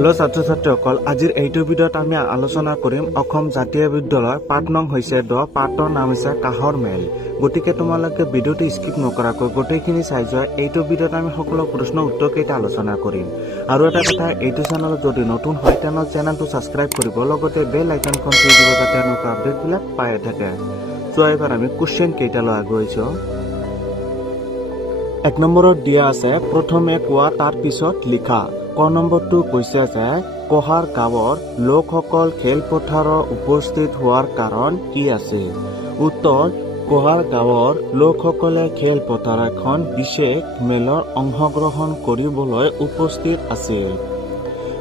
Hello छात्र छात्रीসকল আজিৰ এইটো ভিডিঅ'ত আমি আলোচনা কৰিম অসম জাতীয় বিদ্যালয়ৰ পাঠ নং হৈছে 10 পাঠৰ নাম হৈছে কাহৰ মেল গতিকে তোমালোকে ভিডিঅ'টো স্কিপ নকৰাকৈ গোটেইখিনি চাই যোৱা এইটো ভিডিঅ'ত আমি সকলো প্ৰশ্ন উত্তৰ কেইটা আলোচনা কৰিম আৰু এটা কথা এইটো চেনেলত যদি নতুন হয় তেনে চেনেলটো সাবস্ক্ৰাইব কৰিব লগতে বেল আইকনখন ক্লিক কৰিব যাতে আপোনালোকে আপডেটবিলাক পাই থাকে সো এবাৰ আমি কোশ্চেন কেইটা লৈ গৈছো এক নম্বৰত দিয়া আছে প্ৰথমে কোৱা তাৰ পিছত লিখা ক নম্বৰটো কৈছে যে কহাৰ গাঁৱৰ লোকসকল খেলপথাৰত উপস্থিত হোৱাৰ কাৰণ কি আছে উত্তৰ কহাৰ গাঁৱৰ লোকসকলে খেলপথাৰ এখন বিশেষ মেলৰ অংশগ্ৰহণ কৰিবলৈ উপস্থিত আছিল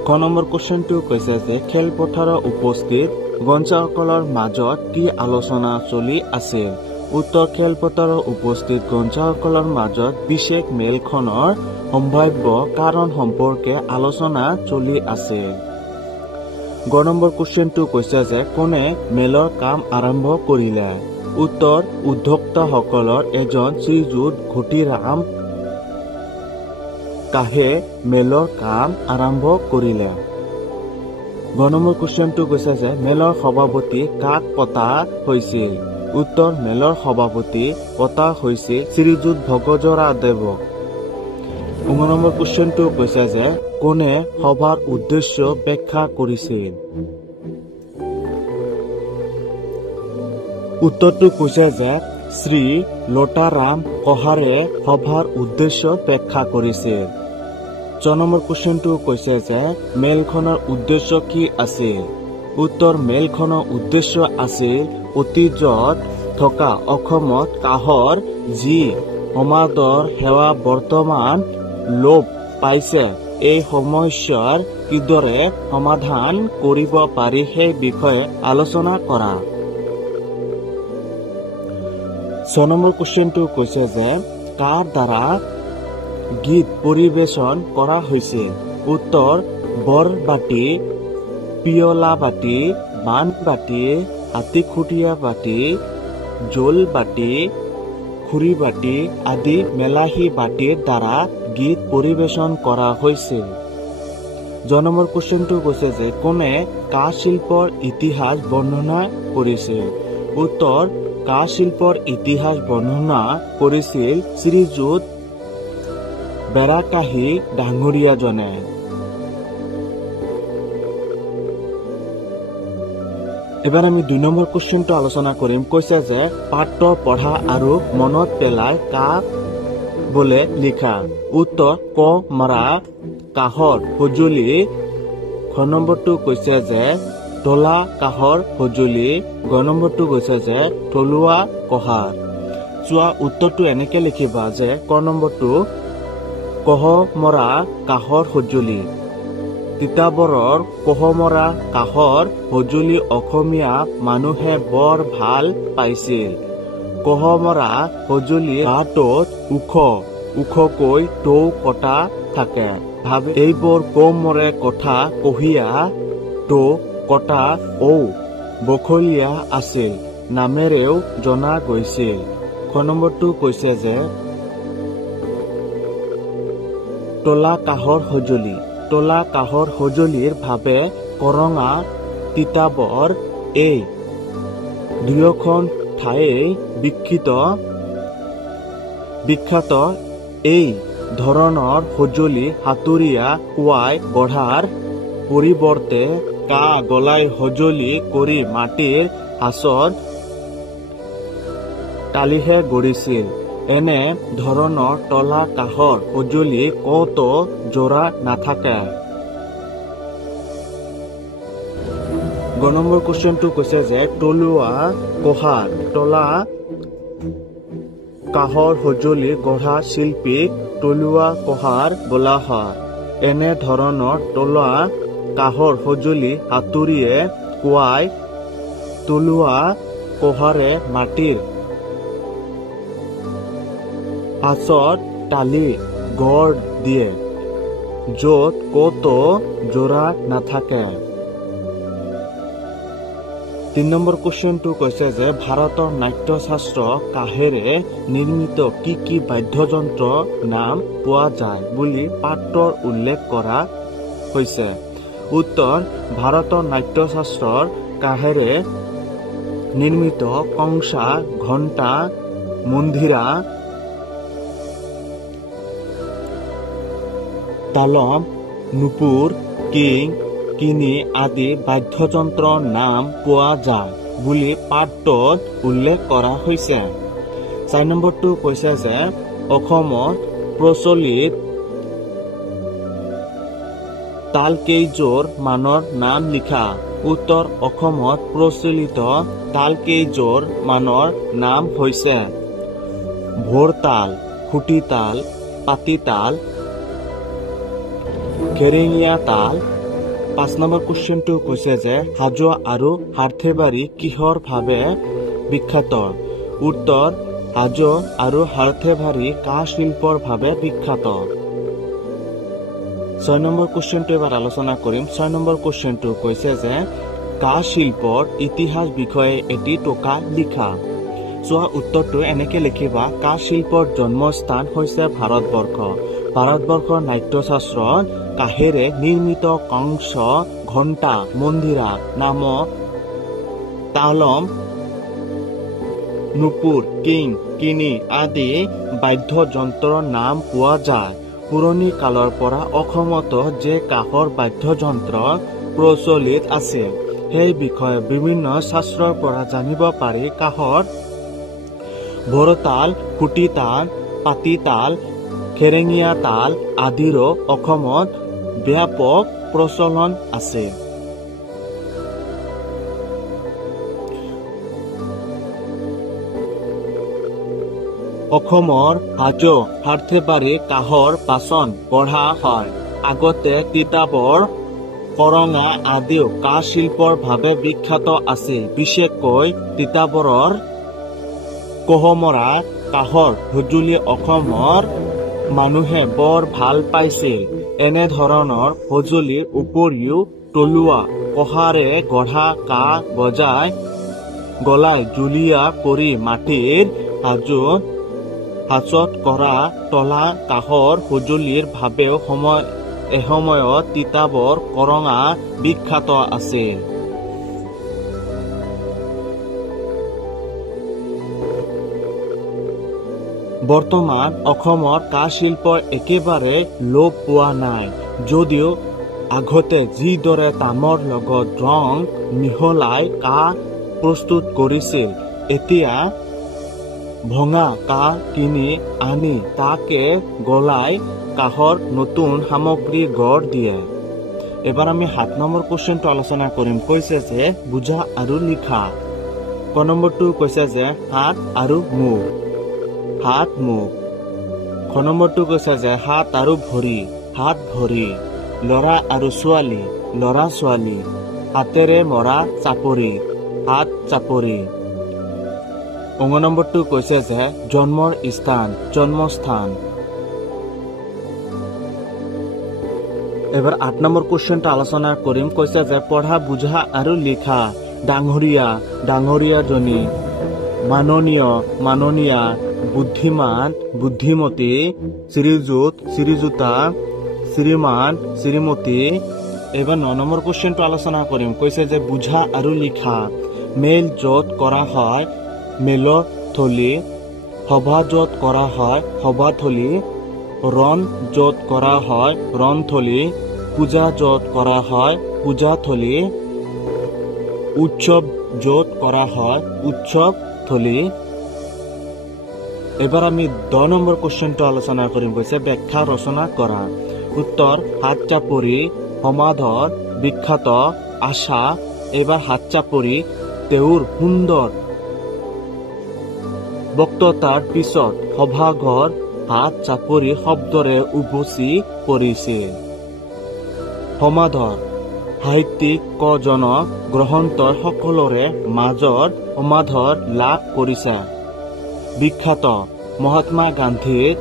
ক নম্বৰ কোশ্চেনটো কৈছে যে খেলপথাৰত উপস্থিত গঞ্জাসকলৰ মাজত কি আলোচনা চলি আছিল উত্তৰ খেলপথাৰত উপস্থিত গঞ্জাসকলৰ মাজত বিশেষ মেলখনৰ সম্ভাব্য কাৰণ সম্পৰ্কে আলোচনা চলি আছে গ নম্বৰ কোশ্চেনটো কৈছে যে কোনে মেলৰ কাম আৰম্ভ কৰিলে উত্তৰ উদ্যোক্তাসকলৰ এজন শ্ৰীযুত ঘটিৰাম কাহে মেলৰ কাম আৰম্ভ কৰিলে গ নম্বৰ কোশ্চেনটো কৈছে যে মেলৰ সভাপতি কাক পতা হৈছিল উত্তৰ মেলৰ সভাপতি পতা হৈছিল শ্ৰীযুত ভগজৰা দেৱক গ নম্বৰ কোশ্চেনটো কৈছে যে কোনে সভাৰ উদ্দেশ্য ব্যাখ্যা কৰিছিল উত্তৰটো কৈছে যে শ্ৰী লতাৰাম কহাৰে সভাৰ উদ্দেশ্য ব্যাখ্যা কৰিছিল 6 নম্বৰ কোশ্চেনটো কৈছে যে মেলখনৰ উদ্দেশ্য কি আছিল উত্তৰ মেলখনৰ উদ্দেশ্য আছিল অতীজত থকা অসমত কাহৰ যি সমাদৰ সেৱা বৰ্তমান লোপ পাইছে এই সমস্যাৰ কিদৰে সমাধান কৰিব পাৰি সেই বিষয়ে আলোচনা কৰা 6 নম্বৰ কোশ্চেনটো কৈছে যে কাৰ দ্বাৰা গীত পৰিবেশন কৰা হৈছিল উত্তৰ বৰবাটি পিয়লাবাটি বানবাটি হাতীখুটিয়া বাটি জোলবাটি খুৰিবাটি আদি মেলাহী বাটিৰ দ্বাৰা গীত পৰিবেশন কৰা হৈছিল জনমৰ কোশ্চেনটো কৈছে যে কোনে কাঁহ শিল্পৰ ইতিহাস বৰ্ণনা কৰিছিল উত্তৰ কাঁহ শিল্পৰ ইতিহাস বৰ্ণনা কৰিছিল শ্ৰীযুত বেৰাকাহী ডাঙৰীয়াজনে এবাৰ আমি 2 নম্বৰ কোশ্চেনটো আলোচনা কৰিম কৈছে যে পাঠ্য পঢ়া আৰু মনত পেলাই কাক বলে লিখা উত্তৰ ক মৰা কাহৰ সজুলি খ নম্বৰটো কৈছে যে তলা কাহৰ সজুলি গ নম্বৰটো কৈছে যে তলুৱা কহাৰ চোৱা উত্তৰটো এনেকে লিখিবা যে ক নম্বৰটো কহ মৰা কাহৰ সজুলি তিতাবৰৰ কহমৰা কাহৰ সজুলি অসমীয়া মানুহে বৰ ভাল পাইছিল কহমৰা সজুলি গাটোত ওখকৈ টৌ কটা থাকে ভাবে এইবোৰ কমৰে কথা কহিয়া টৌ কটা বখলীয়া আছিল নামেৰেও জনা গৈছিল খ নম্বৰটো কৈছে যে তলা কাহৰ সজুলি তলা কাহৰ সজুলিৰ ভাবে কৰঙা তিতাবৰ এই দুয়োখন ঠাই বিখ্যাত এই ধৰণৰ সজুলি হাতুৰিয়া কোৱাই গঢ়াৰ পৰিৱৰ্তে কাঁহ গলাই সজুলি কৰি মাটিৰ হাছত টালিহে গঢ়িছিল এনে ধৰণৰ তলা কাহৰ সজুলি কতো জোৰা নাথাকে গ নম্বৰ কোশ্চেনটো কৈছে যে তলুৱা কহাৰ তলা কাহৰ সজুলি গঢ়া শিল্পীক তলুৱা কহাৰ বোলা হয় এনে ধৰণৰ তলা কাহৰ সজুলি হাতুৰিয়ে কোৱাই তলুৱা কহাৰে মাটিৰ হাছত টালি গড় দিয়ে য'ত কতো জোৰা নাথাকে 3 নম্বৰ কোশ্চেনটো কৈছে যে ভাৰতৰ নাট্যশাস্ত্ৰ কাহেৰে নিৰ্মিত কি বাদ্যযন্ত্ৰ নাম পোৱা যায় বুলি পাঠৰ উল্লেখ কৰা হৈছে উত্তৰ ভাৰতৰ নাট্যশাস্ত্ৰৰ কাহেৰে নিৰ্মিত কংসা, ঘণ্টা, মন্দিৰা, তালম, নুপুৰ, কিং, কিনি আদি বাদ্যযন্ত্ৰৰ নাম পোৱা যায় বুলি পাঠটোত উল্লেখ কৰা হৈছে। 4 নম্বৰটো কৈছে যে অসমত প্ৰচলিত তালকেইযোৰ মানৰ নাম লিখা। উত্তৰ অসমত প্ৰচলিত তালকেইযোৰ মানৰ নাম হৈছে ভোৰতাল, খুটিতাল, পাতিতাল, খেৰেঙীয়া তাল। 5 নম্বৰ কুৱেশ্যনটো কৈছে যে হাজো আৰু হাৰ্থেবাৰী কিহৰ বাবে বিখ্যাত? উত্তৰ হাজো আৰু হাৰ্থেবাৰী কাঁহ শিল্পৰ বাবে বিখ্যাত। 6 নম্বৰ কুৱেশ্যনটো এবাৰ আলোচনা কৰিম। 6 নম্বৰ কুৱেশ্যনটো কৈছে যে কাঁহ শিল্পৰ ইতিহাস বিষয়ে এটি টোকা লিখা। চোৱা উত্তৰটো এনেকে লিখিবা, কাঁহ শিল্পৰ জন্মস্থান হৈছে ভাৰতবৰ্ষ। ভাৰতবৰ্ষৰ নাট্যশাস্ত্ৰত কাঁহেৰে নিৰ্মিত কংস, ঘণ্টা, মন্দিৰা নামক তালম, নুপুৰ, কিং, কিনি আদি বাদ্যযন্ত্ৰৰ নাম পোৱা যায়। পুৰণি কালৰ পৰা অসমত যে কাঁহৰ বাদ্যযন্ত্ৰ প্ৰচলিত আছে সেই বিষয়ে বিভিন্ন শাস্ত্ৰৰ পৰা জানিব পাৰি। কাঁহৰ ভোৰতাল, খুটিতাল, পাতিতাল, খেৰেঙীয়া তাল আদিৰো অসমত ব্যাপক প্ৰচলন আছে। অসমৰ হাজো হাৰ্থেবাৰী কাঁহৰ বাচন গঢ়া হয়। আগতে তিতাবৰ, কৰঙা আদিও কাঁহ শিল্পৰ বাবে বিখ্যাত আছিল। বিশেষকৈ তিতাবৰৰ কোহমৰা কাঁহৰ সঁজুলি অসমৰ মানুহে বৰ ভাল পাইছিল। এনেধৰণৰ সঁজুলিৰ উপৰিও তলুৱা, কঁহাৰে গঢ়া কাঁহ গলাই জুলীয়া কৰি মাটিৰ সাজত কৰা তলা কাঁহৰ সঁজুলিৰ বাবেও এসময়ত তিতাবৰ, কৰঙা বিখ্যাত আছিল। বৰ্তমান অসমৰ কাঁহ শিল্প একেবাৰে লোপ পোৱা নাই। যদিও আগতে যিদৰে তামৰ লগত ৰং মিহলাই কাঁহ প্ৰস্তুত কৰিছিল, এতিয়া ভঙা কাঁহ কিনি আনি তাকে গলাই কাঁহৰ নতুন সামগ্ৰী গঢ় দিয়ে। এবাৰ আমি 7 নম্বৰ কুৱেশ্যনটো আলোচনা কৰিম। কৈছে যে বুজা আৰু লিখা। ক নম্বৰটো কৈছে যে হাত আৰু মুখ। হাত, মুখ। খ নম্বৰটো কৈছে যে হাত আৰু ভৰি। হাত, ভৰি। ল'ৰা আৰু ছোৱালী। ল'ৰা, ছোৱালী। হাতেৰে মৰা চাপৰি। হাত, চাপৰি। অং নম্বৰটো কৈছে যে জন্মৰ স্থান। জন্মস্থান। এবাৰ 8 নম্বৰ কুৱেশ্যনটো আলোচনা কৰিম। কৈছে যে পঢ়া, বুজা আৰু লিখা। ডাঙৰীয়া, ডাঙৰীয়াজনী। মাননীয়, মাননীয়া। বুদ্ধিমান, বুদ্ধিমতী। শ্ৰীযুত, শ্ৰীযুতা। শ্ৰীমান, শ্ৰীমতী। এবাৰ 9 নম্বৰ কুৱেশ্যনটো আলোচনা কৰিম। কৈছে যে বুজা আৰু লিখা। মেল য'ত কৰা হয় মেলথলী। সভা য'ত কৰা হয় সভাথলী। ৰণ য'ত কৰা হয় ৰণথলী। পূজা য'ত কৰা হয় পূজাথলী। উৎসৱ য'ত কৰা হয় উৎসৱথলী। এবাৰ আমি 10 নম্বৰ কুৱেশ্যনটো আলোচনা কৰিম। কৈছে ব্যাখ্যা ৰচনা কৰা। উত্তৰ হাত চাপৰি, সমাধৰ, বিখ্যাত, আশা। এবাৰ হাত চাপৰি। তেওঁৰ সুন্দৰ বক্তৃতাৰ পিছত সভাঘৰ হাত চাপৰি শব্দৰে উপচি পৰিছিল। সমাধৰ সাহিত্যিকজনক গ্ৰন্থৰ সকলোৰে মাজত সমাধৰ লাভ কৰিছে। বিখ্যাত মহাত্মা গান্ধীৰ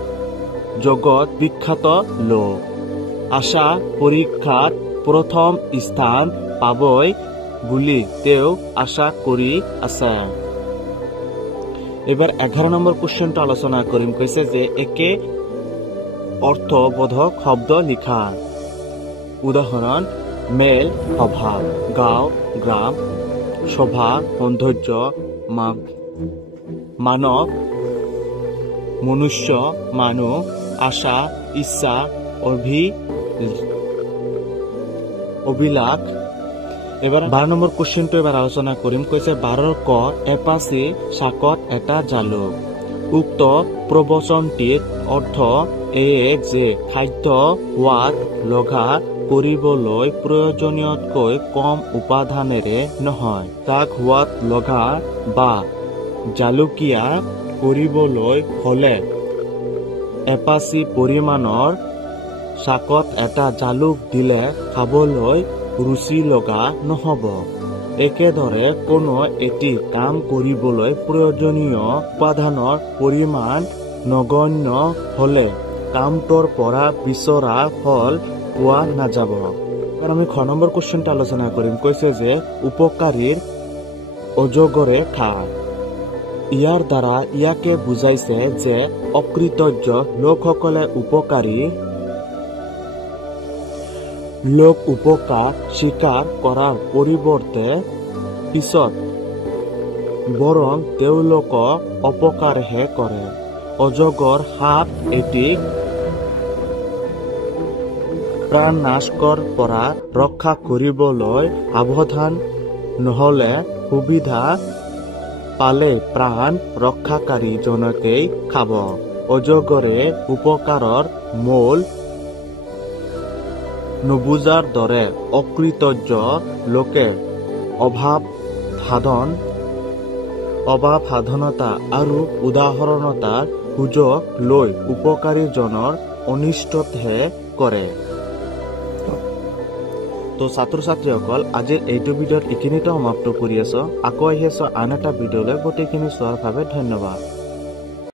জগত বিখ্যাত লোক। আশা পৰীক্ষাত প্ৰথম স্থান পাবই বুলি তেওঁ আশা কৰি আছে। এবাৰ 11 নম্বৰ কুৱেশ্যনটো আলোচনা কৰিম। কৈছে যে একে অৰ্থবোধক শব্দ লিখা। উদাহৰণ মেল সভা, গাঁও গ্ৰাম, সভা সৌন্দৰ্য, মানৱ মনুষ্য মানুহ, আশা ইচ্ছা, অভিলাষ। এবাৰ 12 নম্বৰ কুৱেশ্যনটো এবাৰ আলোচনা কৰিম। কৈছে 12 ক এপাচি শাকত এটা জালুক। উক্ত প্ৰবচনটিৰ অৰ্থ এই যে খাদ্য সোৱাদ লগা কৰিবলৈ প্ৰয়োজনীয়তকৈ কম উপাদানেৰে নহয়, তাক সোৱাদ লগা বা জালুকীয়া কৰিবলৈ হলে এপাচি পৰিমাণৰ শাকত এটা জালুক দিলে খাবলৈ ৰুচি লগা নহব। একেদৰে কোনো এটি কাম কৰিবলৈ প্ৰয়োজনীয় উপাদানৰ পৰিমাণ নগণ্য হলে কামটোৰ পৰা বিচৰা ফল পোৱা নাযাব। আমি 6 নম্বৰ কুৱেশ্যনটো আলোচনা কৰিম। কৈছে যে উপকাৰীৰ অজগৰে খায়। ইয়াৰ দ্বাৰা ইয়াকে বুজাইছে যে অকৃতজ্ঞ লোকসকলে উপকাৰী লোক উপকাৰ স্বীকাৰ কৰাৰ পৰিৱৰ্তে পিছত বৰং তেওঁলোকক অপকাৰহে কৰে। অজগৰ সাপ এটি প্ৰাণনাশকৰ পৰা ৰক্ষা কৰিবলৈ সাৱধান নহলে সুবিধা পালে প্ৰাণ ৰক্ষাকাৰী জনকেই খাব। অজগৰে উপকাৰৰ মূল নুবুজাৰ দৰে অকৃতজ্ঞ লোকে অভাৱ সাধনতা আৰু উদাহৰণতাৰ সুযোগ লৈ উপকাৰীজনৰ অনিষ্টহে কৰে। তো ছাত্ৰ ছাত্ৰীসকল, আজিৰ এইটো ভিডিঅ'ত এইখিনিতে সমাপ্ত কৰি আছো। আকৌ আহি আছো আন এটা ভিডিঅ'লৈ। গোটেইখিনি চোৱাৰ বাবে ধন্যবাদ।